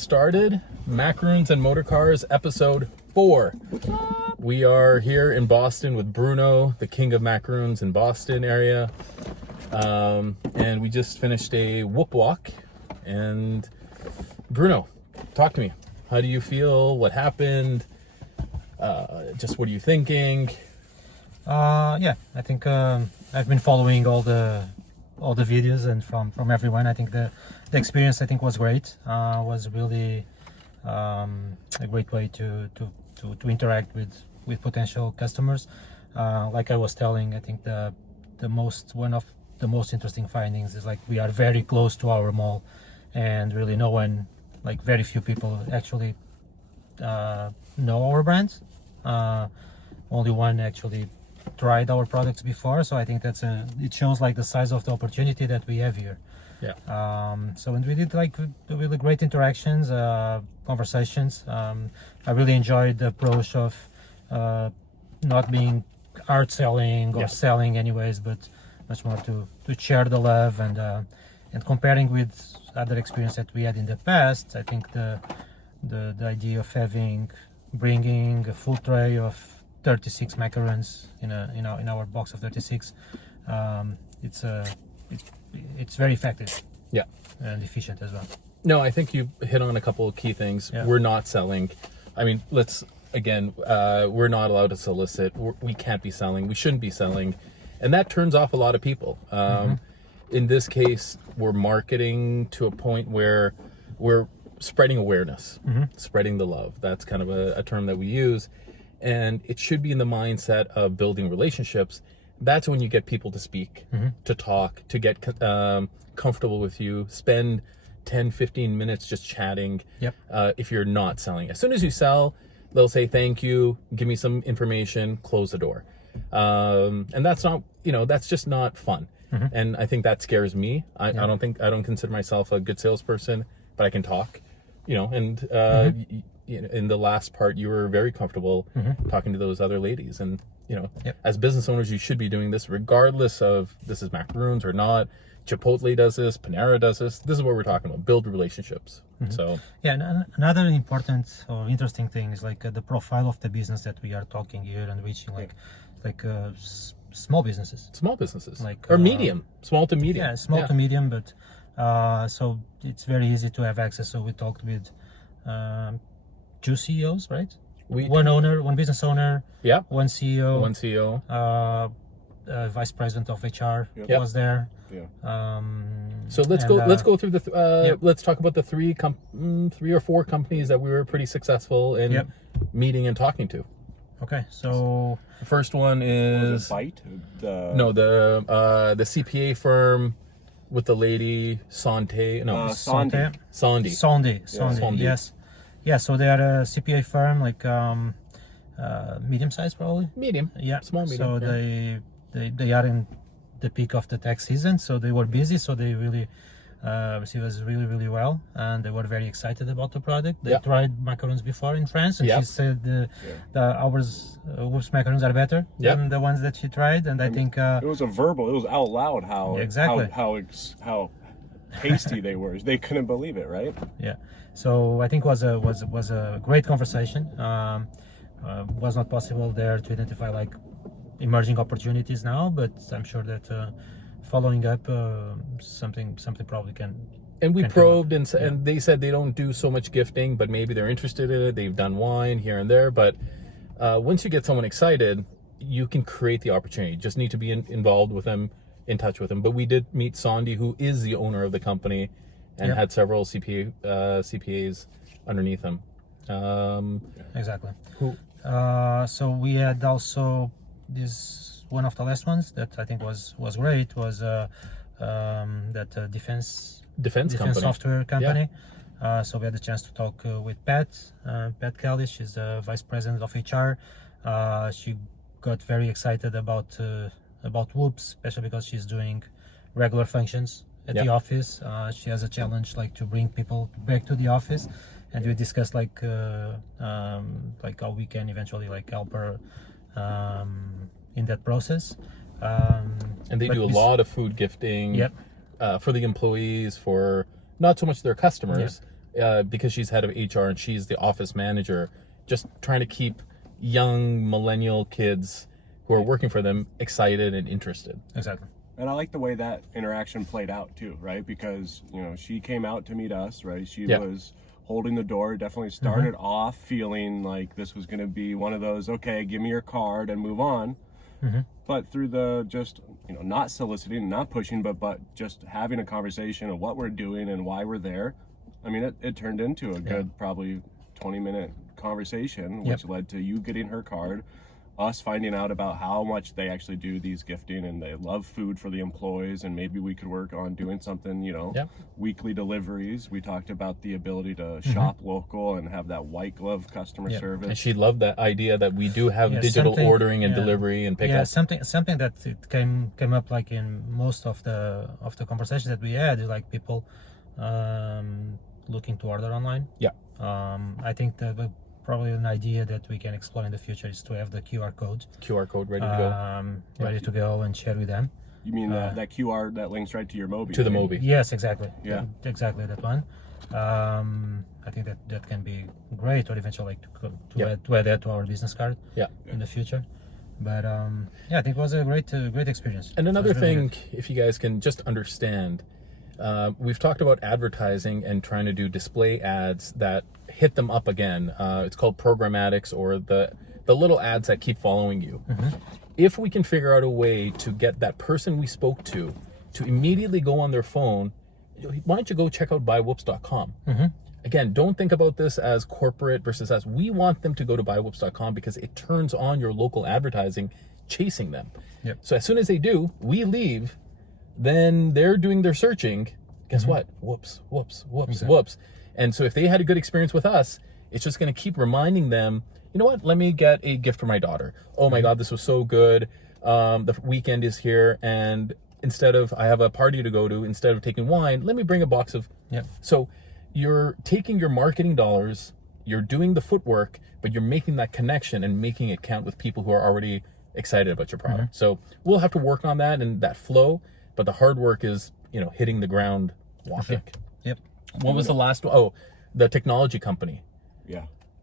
Started Macarons and Motorcars episode 4. We are here in Boston with Bruno, the king of macaroons in Boston area, and we just finished a Woops Walk. And Bruno, talk to me. How do you feel? What happened? Just what are you thinking? I think I've been following all the videos and from everyone. I think the experience was great. Was really a great way to interact with potential customers. Like I was telling, I think one of the most interesting findings is we are very close to our mall, and really no one, very few people actually know our brand. Only one actually tried our products before, so I think it shows the size of the opportunity that we have here. And we did really great interactions, conversations. I really enjoyed the approach of not being hard selling or selling anyways, but much more to share the love and comparing with other experience that we had in the past. I think the idea of bringing a full tray of 36 macarons in our box of 36, it's very effective, and efficient as well. No, I think you hit on a couple of key things. We're not selling. I mean, we're not allowed to solicit. We can't be selling. We shouldn't be selling, and that turns off a lot of people. In this case, we're marketing to a point where we're spreading awareness, spreading the love. That's kind of a term that we use. And it should be in the mindset of building relationships. That's when you get people to speak, to talk, to get comfortable with you, spend 10, 15 minutes just chatting. If you're not selling. As soon as you sell, they'll say, thank you, give me some information, close the door. And that's not, that's just not fun. And I think that scares me. I don't consider myself a good salesperson, but I can talk, in the last part, you were very comfortable talking to those other ladies. And, as business owners, you should be doing this regardless of this is macaroons or not. Chipotle does this, Panera does this. This is what we're talking about, build relationships. So and another important or interesting thing is the profile of the business that we are talking here and reaching, small businesses. Small businesses. Or medium, small to medium. Yeah, small to medium, but so it's very easy to have access. So we talked with 2 CEOs, right? One business owner. One CEO. One CEO. Vice president of HR was there. So let's go through let's talk about the 3 or 4 companies that we were pretty successful in meeting and talking to. Okay, so the first one is Bite. The CPA firm with the lady Sandy. Yes. Yeah, so they are a CPA firm, medium size probably. Medium. Yeah. Small medium. So they are in the peak of the tax season, so they were busy. So they really received us really, really well, and they were very excited about the product. They tried macarons before in France, and she said ours Woops macarons are better than the ones that she tried. And I think it was it was out loud how tasty they were. They couldn't believe it, right? Yeah. So I think was a great conversation. Was not possible there to identify emerging opportunities now, but I'm sure that following up something probably can. And we probed and they said they don't do so much gifting, but maybe they're interested in it. They've done wine here and there, but once you get someone excited, you can create the opportunity. You just need to be involved with them, in touch with them. But we did meet Sandy, who is the owner of the company, and had several CPAs underneath him. Exactly. Who? So we had also this one of the last ones that I think was great was that defense company. software company. So we had the chance to talk with Pat Kelly. She's the vice president of HR. She got very excited about Woops, especially because she's doing regular functions at the office. She has a challenge to bring people back to the office, and we discussed how we can eventually help her in that process. And they do a lot of food gifting for the employees, for not so much their customers, because she's head of HR and she's the office manager, just trying to keep young millennial kids who are working for them excited and interested. Exactly. And I like the way that interaction played out too, right? Because, you know, she came out to meet us, right? She was holding the door, definitely started off feeling like this was going to be one of those, okay, give me your card and move on. But through the just, you know, not soliciting, not pushing, but just having a conversation of what we're doing and why we're there. I mean, it turned into a good, probably 20-minute conversation, which led to you getting her card, us finding out about how much they actually do these gifting, and they love food for the employees, and maybe we could work on doing something, you know, weekly deliveries. We talked about the ability to shop local and have that white glove customer service. And she loved that idea that we do have digital ordering and delivery and pickup. Something that it came up like in most of the conversations that we had is like people looking to order online. I think the probably an idea that we can explore in the future is to have the QR code ready to go, ready to go and share with them. You mean that QR that links right to your Mobi? To the Mobi. Yes, exactly. Yeah, exactly that one. I think that can be great, or eventually like to add that to our business card. In the future. But I think it was a great experience. And another thing, if you guys can just understand, we've talked about advertising and trying to do display ads that hit them up again. It's called programmatics, or the little ads that keep following you. If we can figure out a way to get that person we spoke to immediately go on their phone, why don't you go check out buywoops.com? Again, don't think about this as corporate versus us. We want them to go to buywoops.com because it turns on your local advertising chasing them. So as soon as they do, we leave, then they're doing their searching. Guess what? Whoops, whoops, whoops, whoops. And so if they had a good experience with us, it's just going to keep reminding them, you know what, let me get a gift for my daughter. Oh my God, this was so good. The weekend is here, and instead of, I have a party to go to, instead of taking wine, let me bring a box of. So you're taking your marketing dollars, you're doing the footwork, but you're making that connection and making it count with people who are already excited about your product. So we'll have to work on that and that flow, but the hard work is, you know, hitting the ground walking. What was the last one? Oh, the technology company.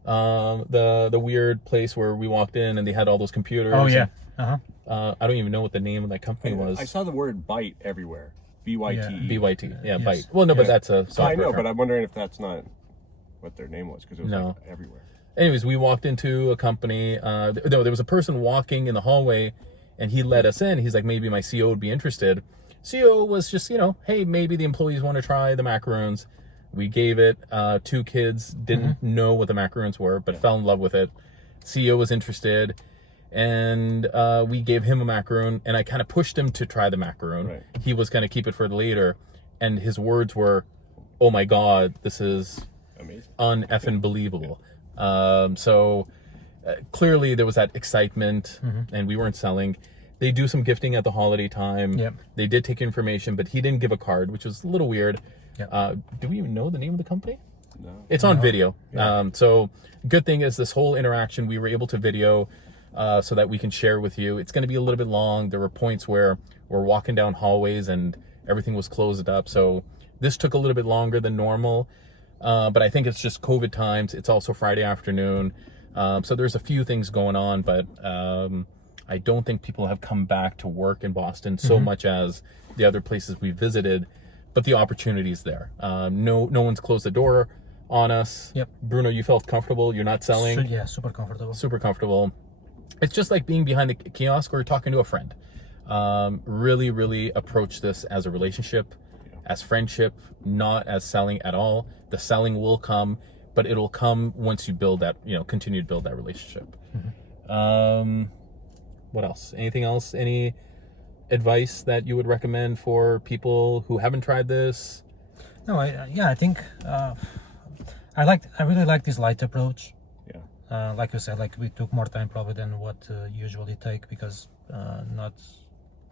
The weird place where we walked in and they had all those computers. I don't even know what the name of that company was. I saw the word Byte everywhere. BYT. BYT. Byte. Well, no, but that's a software. I know, but I'm wondering if that's not what their name was, because it was like everywhere. Anyways, we walked into a company. There was a person walking in the hallway, and he let us in. He's like, maybe my CO would be interested. CO was just, you know, hey, maybe the employees want to try the Macarons. We gave it. 2 kids didn't know what the Macarons were, but fell in love with it. CEO was interested, and we gave him a Macaron, and I kind of pushed him to try the Macaron. He was going to keep it for later, and his words were, "Oh my God, this is amazing, un-effing believable." So clearly there was that excitement, and we weren't selling. They do some gifting at the holiday time. They did take information, but he didn't give a card, which was a little weird. Do we even know the name of the company? No. It's on video. So good thing is this whole interaction we were able to video so that we can share with you. It's going to be a little bit long. There were points where we're walking down hallways and everything was closed up. So this took a little bit longer than normal. But I think it's just COVID times. It's also Friday afternoon. So there's a few things going on, but I don't think people have come back to work in Boston so much as the other places we visited, but the opportunity is there. No one's closed the door on us. Bruno, you felt comfortable. You're not selling. Super comfortable. Super comfortable. It's just like being behind the kiosk or talking to a friend. Really, really approach this as a relationship, as friendship, not as selling at all. The selling will come, but it'll come once you build that, continue to build that relationship. What else? Anything else? Any advice that you would recommend for people who haven't tried this? No, I think I really like this light approach. Like you said, like we took more time probably than what usually take, because not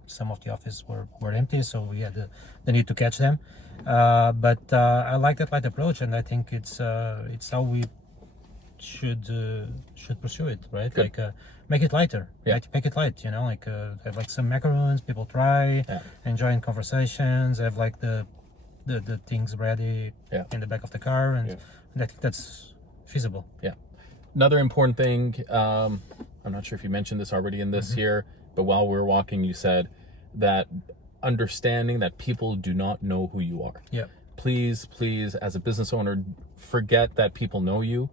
some of the offices were empty, so we had the need to catch them. But I like that light approach, and I think it's how we should pursue it, right? Good. Like make it lighter, right? Make it light, have like some macarons, people try, enjoying conversations, have like the the things ready in the back of the car, and I think that's feasible. Yeah. Another important thing, I'm not sure if you mentioned this already in this here, but while we were walking, you said that understanding that people do not know who you are. Yeah. Please, as a business owner, forget that people know you.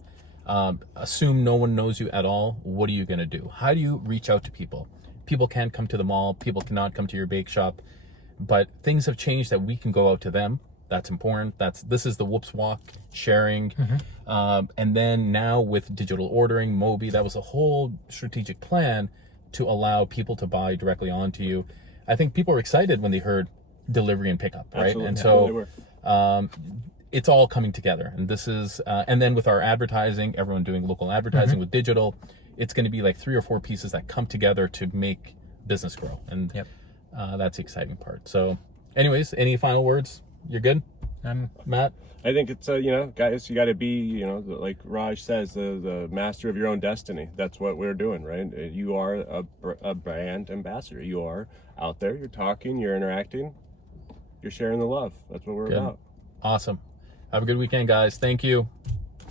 Assume no one knows you at all. What are you going to do? How do you reach out to people? People can't come to the mall. People cannot come to your bake shop. But things have changed that we can go out to them. That's important. This is the Woops Walk, sharing. And then now with digital ordering, Mobi, that was a whole strategic plan to allow people to buy directly onto you. I think people were excited when they heard delivery and pickup, right? Absolutely. And so it's all coming together. And this is, and then with our advertising, everyone doing local advertising with digital, it's going to be like 3 or 4 pieces that come together to make business grow. And that's the exciting part. So anyways, any final words? You're good? Matt? I think it's, guys, you got to be, like Raj says, the master of your own destiny. That's what we're doing, right? You are a brand ambassador. You are out there, you're talking, you're interacting, you're sharing the love. That's what we're about. Awesome. Have a good weekend, guys. Thank you.